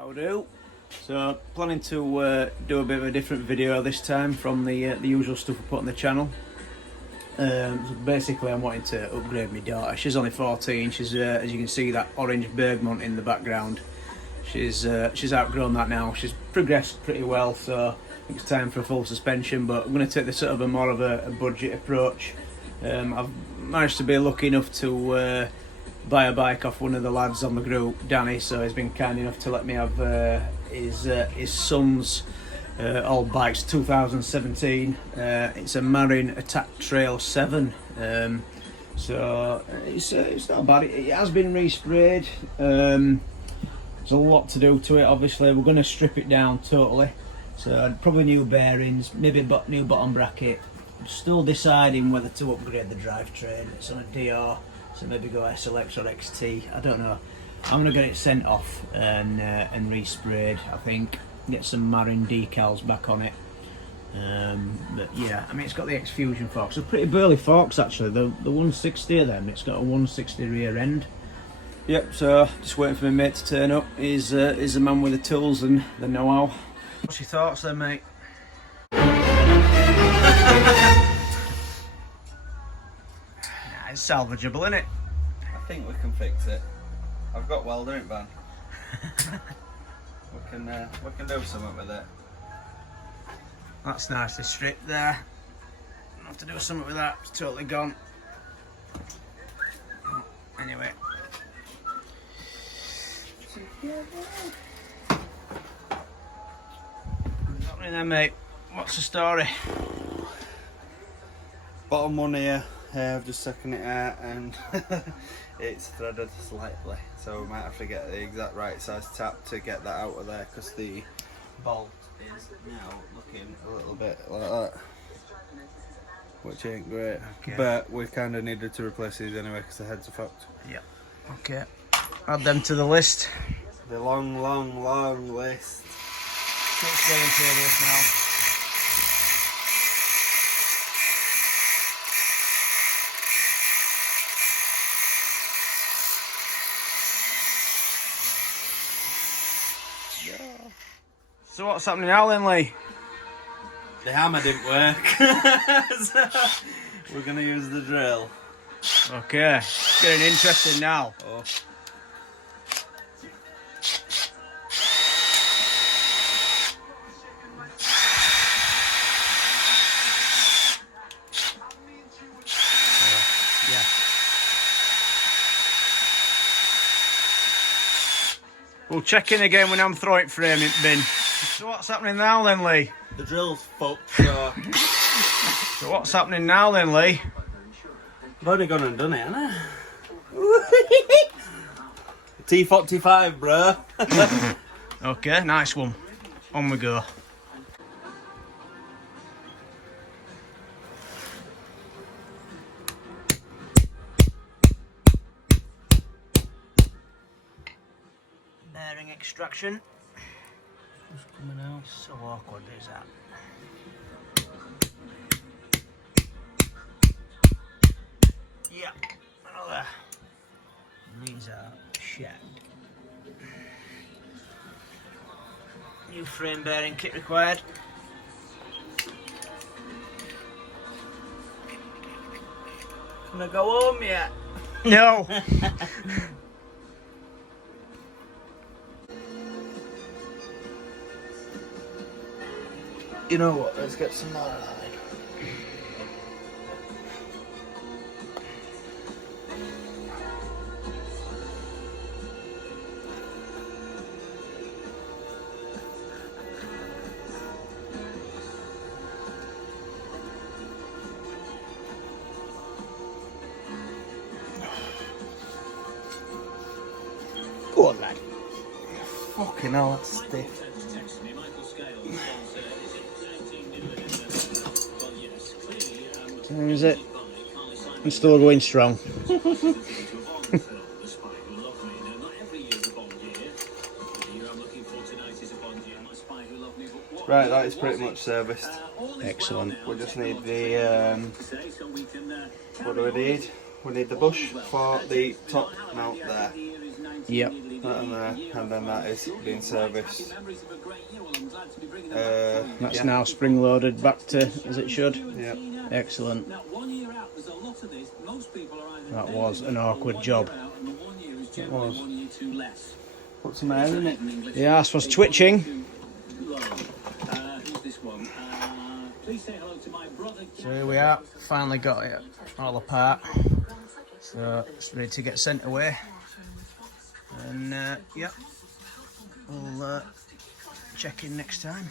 How do? So planning to do a bit of a different video this time from the usual stuff I put on the channel. So basically I'm wanting to upgrade my daughter. She's only 14. She's as you can see, that orange Bergmont in the background. She's outgrown that now. She's progressed pretty well, so I think it's time for a full suspension, but I'm going to take this sort of a more of a budget approach. I've managed to be lucky enough to buy a bike off one of the lads on the group, Danny, so he's been kind enough to let me have his son's old bikes, 2017. It's a Marin Attack Trail 7, so it's not bad. It has been resprayed. There's a lot to do to it. Obviously we're going to strip it down totally, so probably new bearings, maybe new bottom bracket. I'm still deciding whether to upgrade the drivetrain. It's on a DR, so maybe go SLX or XT, I don't know. I'm going to get it sent off and resprayed, I think. Get some Marin decals back on it. But yeah, I mean, it's got the X-Fusion forks. They're pretty burly forks actually, the 160 of them. It's got a 160 rear end. Yep, so just waiting for my mate to turn up. He's the man with the tools and the know-how. What's your thoughts then, mate? Nah, it's salvageable, isn't it? I think we can fix it. I've got welding van. we can do something with it. That's nicely stripped there. I'll have to do something with that. It's totally gone. Anyway. What's happening then, mate? What's the story? Bottom one here, I've just taken it out and it's threaded slightly, so we might have to get the exact right size tap to get that out of there, because the bolt is now looking a little bit like that, which ain't great. Okay. But we kind of needed to replace these anyway because the heads are fucked. Yep. Okay. Add them to the list. The long list. It's getting serious now. So what's happening now then, Lee? The hammer didn't work, so we're going to use the drill. Okay, it's getting interesting now. Oh. Yeah. We'll check in again when I'm throwing it frame it bin. So what's happening now then, Lee? The drill's fucked, so... So what's happening now then, Lee? I've already gone and done it, haven't I? T45, bro. Okay, nice one. On we go. Bearing extraction. Just coming out. So awkward, is that? Yeah, another. These are shagged. New frame bearing kit required. Can I go home yet? No. You know what, let's get some Marin. Go on, lad. Fucking hell, that's stiff. Where is it? I'm still going strong. Right, that is pretty much serviced. Excellent. We just need the, what do we need? We need the bush for the top mount there. Yep. and then that is being serviced. That's now spring loaded back to as it should. Yep. Excellent. That was an awkward job. It was. Put some air in it. The arse was twitching. So here we are, finally got it all apart. So it's ready to get sent away. And yep, we'll check in next time.